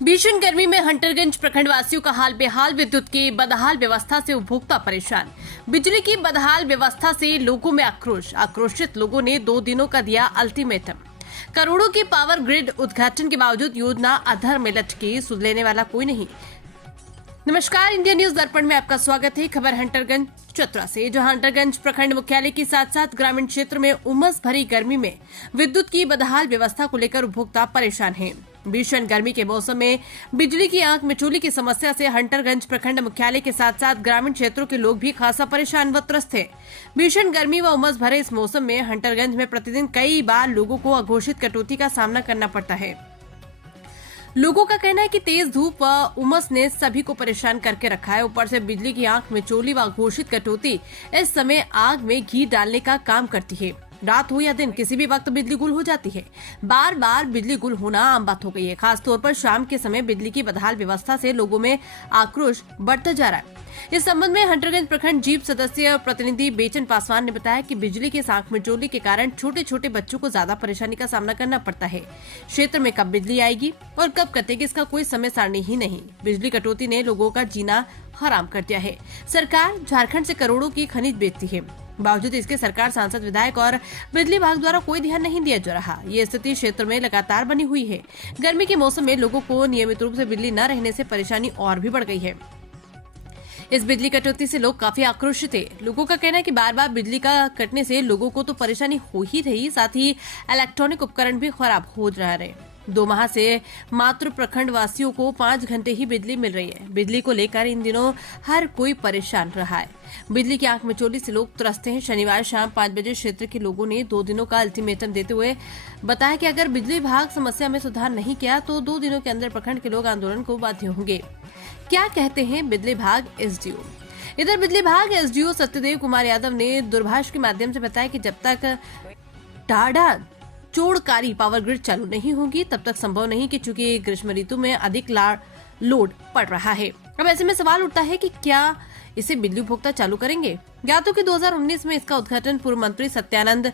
भीषण गर्मी में हंटरगंज प्रखंड वासियों का हाल बेहाल। विद्युत की बदहाल व्यवस्था से उपभोक्ता परेशान। बिजली की बदहाल व्यवस्था से लोगों में आक्रोश। आक्रोशित लोगों ने 2 दिनों का दिया अल्टीमेटम। करोड़ों की पावर ग्रिड उद्घाटन के बावजूद योजना अधर में लटकी, सुध लेने वाला कोई नहीं। नमस्कार, इंडिया न्यूज दर्पण में आपका स्वागत है। खबर हंटरगंज चतरा से, जहां हंटरगंज प्रखंड मुख्यालय के साथ साथ ग्रामीण क्षेत्र में उमस भरी गर्मी में विद्युत की बदहाल व्यवस्था को लेकर उपभोक्ता परेशान हैं। भीषण गर्मी के मौसम में बिजली की आंख मिचौली की समस्या से हंटरगंज प्रखंड मुख्यालय के साथ साथ ग्रामीण क्षेत्रों के लोग भी खासा परेशान व त्रस्त हैं। भीषण गर्मी व उमस भरे इस मौसम में हंटरगंज में प्रतिदिन कई बार लोगों को अघोषित कटौती का सामना करना पड़ता है। लोगों का कहना है कि तेज धूप व उमस ने सभी को परेशान करके रखा है। ऊपर से बिजली की आंख मिचौली व घोषित कटौती इस समय आग में घी डालने का काम करती है। रात हो या दिन, किसी भी वक्त बिजली गुल हो जाती है। बार बार बिजली गुल होना आम बात हो गई है। खासतौर पर शाम के समय बिजली की बदहाल व्यवस्था से लोगों में आक्रोश बढ़ता जा रहा है। इस संबंध में हंटरगंज प्रखंड जीप सदस्य प्रतिनिधि बेचन पासवान ने बताया कि बिजली के आंख मिचौली के कारण छोटे छोटे बच्चों को ज्यादा परेशानी का सामना करना पड़ता है। क्षेत्र में कब बिजली आएगी और कब कटेगी, इसका कोई समय सारणी ही नहीं। बिजली कटौती ने लोगों का जीना हराम कर दिया है। सरकार झारखंड से करोड़ों की खनिज बेचती है, बावजूद इसके सरकार, सांसद, विधायक और बिजली विभाग द्वारा कोई ध्यान नहीं दिया जा रहा। ये स्थिति क्षेत्र में लगातार बनी हुई है। गर्मी के मौसम में लोगों को नियमित रूप से बिजली न रहने से परेशानी और भी बढ़ गई है। इस बिजली कटौती से लोग काफी आक्रोशित है। लोगों का कहना है कि बार बार बिजली का कटने से लोगों को तो परेशानी हो ही रही, साथ ही इलेक्ट्रॉनिक उपकरण भी खराब हो रहे। 2 माह से मात्र प्रखंड वासियों को 5 घंटे ही बिजली मिल रही है। बिजली को लेकर इन दिनों हर कोई परेशान रहा है। बिजली की आंख मिचौली से लोग त्रस्त हैं। शनिवार शाम 5 बजे क्षेत्र के लोगों ने 2 दिनों का अल्टीमेटम देते हुए बताया कि अगर बिजली विभाग समस्या में सुधार नहीं किया तो 2 दिनों के अंदर प्रखंड के लोग आंदोलन को बाध्य होंगे। क्या कहते हैं बिजली विभाग एसडीओ? इधर बिजली विभाग एसडीओ सत्यदेव कुमार यादव ने दूरभाष के माध्यम से बताया कि जब तक टाढ़ा चोड़कारी पावर ग्रिड चालू नहीं होगी तब तक संभव नहीं, कि चूंकि ग्रीष्म ऋतु में अधिक लोड पड़ रहा है। अब ऐसे में सवाल उठता है कि क्या इसे बिजली उपभोक्ता चालू करेंगे? ज्ञात हो कि 2019 में इसका उद्घाटन पूर्व मंत्री सत्यानंद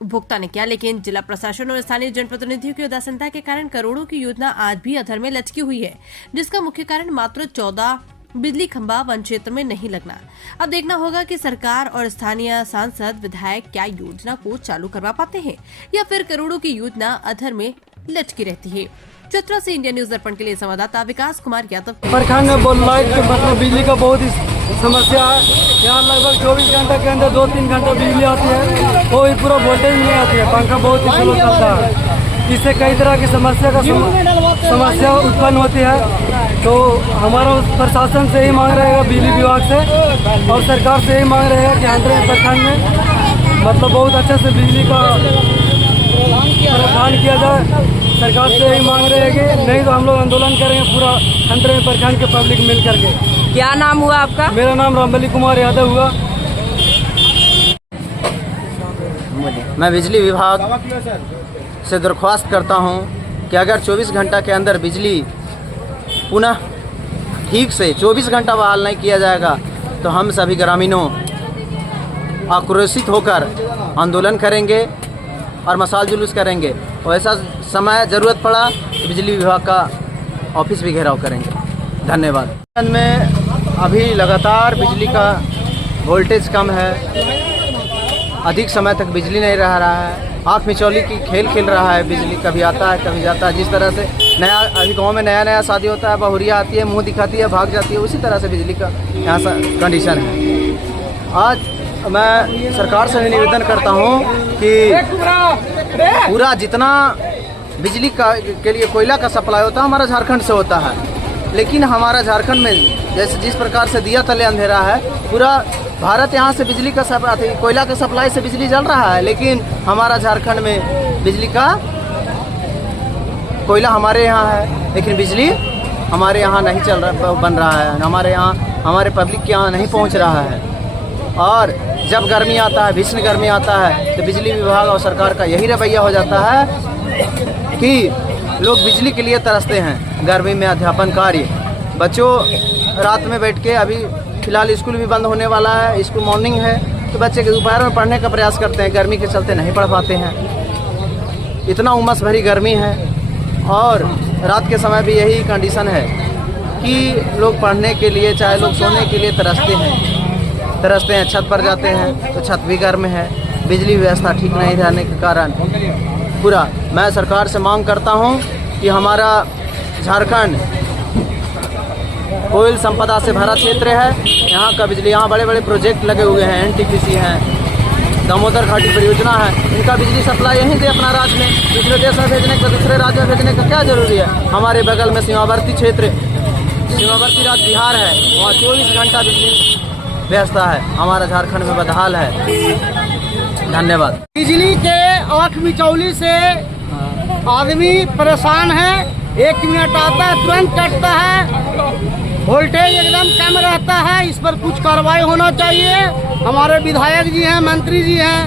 उपभोक्ता ने किया, लेकिन जिला प्रशासन और स्थानीय जनप्रतिनिधियों की उदासीनता के कारण करोड़ों की योजना आज भी अधर में लटकी हुई है, जिसका मुख्य कारण मात्र 14 बिजली खंभा वन क्षेत्र में नहीं लगना। अब देखना होगा कि सरकार और स्थानीय सांसद, विधायक क्या योजना को चालू करवा पाते हैं या फिर करोड़ों की योजना अधर में लटकी रहती है। चतरा से इंडिया न्यूज दर्पण के लिए संवाददाता विकास कुमार यादव। प्रखंड में मतलब बिजली का बहुत ही समस्या है। यहाँ लगभग 24 घंटे के अंदर 2-3 घंटे बिजली आती है, कोई पूरा वोल्टेज नहीं आती है। पंखा बहुत ही स्लो चलता है। इससे कई तरह की समस्या उत्पन्न होती है। तो हमारा प्रशासन से ही मांग रहेगा, बिजली विभाग से और सरकार से ही मांग रहेगा कि हंटरगंज प्रखंड में मतलब बहुत अच्छे से बिजली का प्रावधान किया जाए। सरकार से यही मांग रहे हैं कि नहीं तो हम लोग आंदोलन करेंगे पूरा हंटरगंज प्रखंड के पब्लिक मिल करके। क्या नाम हुआ आपका? मेरा नाम रामबली कुमार यादव हुआ। मैं बिजली विभाग से दरख्वास्त करता हूं कि अगर 24 घंटा के अंदर बिजली पुनः ठीक से 24 घंटा बहाल नहीं किया जाएगा तो हम सभी ग्रामीणों आक्रोशित होकर आंदोलन करेंगे और मसाल जुलूस करेंगे। और ऐसा समय ज़रूरत पड़ा तो बिजली विभाग का ऑफिस भी घेराव करेंगे। धन्यवाद। में अभी लगातार बिजली का वोल्टेज कम है, अधिक समय तक बिजली नहीं रह रहा है। आँख मिचौली की खेल खेल रहा है। बिजली कभी आता है कभी जाता है। जिस तरह से नया अभी गाँव में नया शादी होता है, बहुरिया आती है, मुंह दिखाती है, भाग जाती है, उसी तरह से बिजली का यहाँ कंडीशन है। आज मैं सरकार से निवेदन करता हूँ कि पूरा जितना बिजली का के लिए कोयला का सप्लाई होता है हमारा झारखंड से होता है, लेकिन हमारा झारखंड में जैसे जिस प्रकार से दिया तले अंधेरा है, पूरा भारत यहाँ से बिजली का कोयला के सप्लाई से बिजली जल रहा है, लेकिन हमारा झारखंड में बिजली का कोयला हमारे यहाँ है लेकिन बिजली हमारे यहाँ नहीं बन रहा है, हमारे यहाँ हमारे पब्लिक के यहाँ नहीं पहुँच रहा है। और जब गर्मी आता है, भीषण गर्मी आता है, तो बिजली विभाग और सरकार का यही रवैया हो जाता है कि लोग बिजली के लिए तरसते हैं। गर्मी में अध्यापन कार्य, बच्चों रात में बैठ के, अभी फिलहाल स्कूल भी बंद होने वाला है, स्कूल मॉर्निंग है, तो बच्चे दोपहर में पढ़ने का प्रयास करते हैं, गर्मी के चलते नहीं पढ़ पाते हैं। इतना उमस भरी गर्मी है और रात के समय भी यही कंडीशन है कि लोग पढ़ने के लिए, चाहे लोग सोने के लिए तरसते हैं, छत पर जाते हैं तो छत भी गर्म है, बिजली व्यवस्था ठीक नहीं रहने के कारण पूरा। मैं सरकार से मांग करता हूं कि हमारा झारखंड कोयल संपदा से भरा क्षेत्र है, यहाँ का बिजली, यहाँ बड़े बड़े प्रोजेक्ट लगे हुए हैं, एनटीपीसी हैं, दामोदर घाटी परियोजना है, इनका बिजली सप्लाई यहीं से अपना राज्य में, दूसरे देश में भेजने का, दूसरे राज्य में भेजने का क्या जरूरी है। हमारे बगल में सीमावर्ती क्षेत्र, सीमावर्ती राज्य बिहार है, वहाँ 24 घंटा बिजली व्यवस्था है, हमारा झारखंड में बदहाल है। धन्यवाद। बिजली के आँख मिचौली से आदमी परेशान है, 1 मिनट आता है तुरंत कटता है, वोल्टेज एकदम कम रहता है। इस पर कुछ कार्रवाई होना चाहिए। हमारे विधायक जी हैं, मंत्री जी हैं,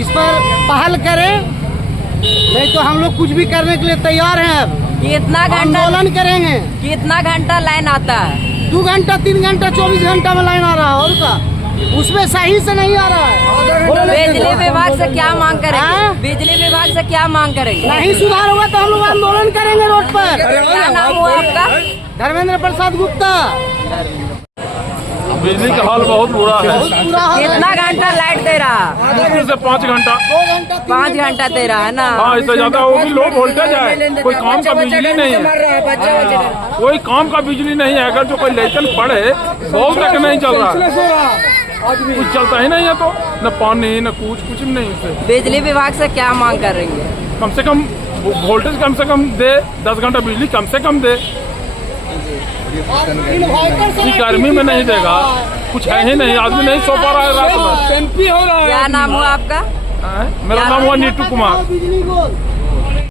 इस पर पहल करें, नहीं तो हम लोग कुछ भी करने के लिए तैयार हैं। अब कितना घंटा आंदोलन करेंगे। कितना घंटा लाइन आता है? 2 घंटा 3 घंटा 24 घंटा में लाइन आ रहा है, और का उसमें सही से नहीं आ रहा है। बिजली विभाग से क्या मांग करेंगे? हाँ? बिजली विभाग से क्या मांग करेंगे? नहीं सुधार होगा तो हम लोग आंदोलन करेंगे रोड पर। क्या नाम हुआ आपका? धर्मेंद्र प्रसाद गुप्ता। बिजली का हाल बहुत बुरा है। पूरा हाल है। कितना घंटा लाइट दे रहा? मुश्किल से 5 घंटा। 5 घंटा दे रहा है ना? हाँ, इससे ज्यादा वो भी लो वोल्टेज है, कोई काम का बिजली नहीं है, कोई काम का बिजली नहीं है। अगर जो कोई लेकिन पढ़े, बहुत तक नहीं चल रहा है, कुछ चलता ही नहीं है, तो न पानी न कुछ नहीं उससे। बिजली विभाग से क्या मांग करेंगे? कम से कम वोल्टेज कम से कम दे, 10 घंटा बिजली कम से कम दे। इतनी गर्मी में नहीं देगा, कुछ है ही नहीं, आदमी नहीं सो पा रहा है रात में। क्या नाम हुआ आपका? मेरा नाम हुआ नीतू कुमार।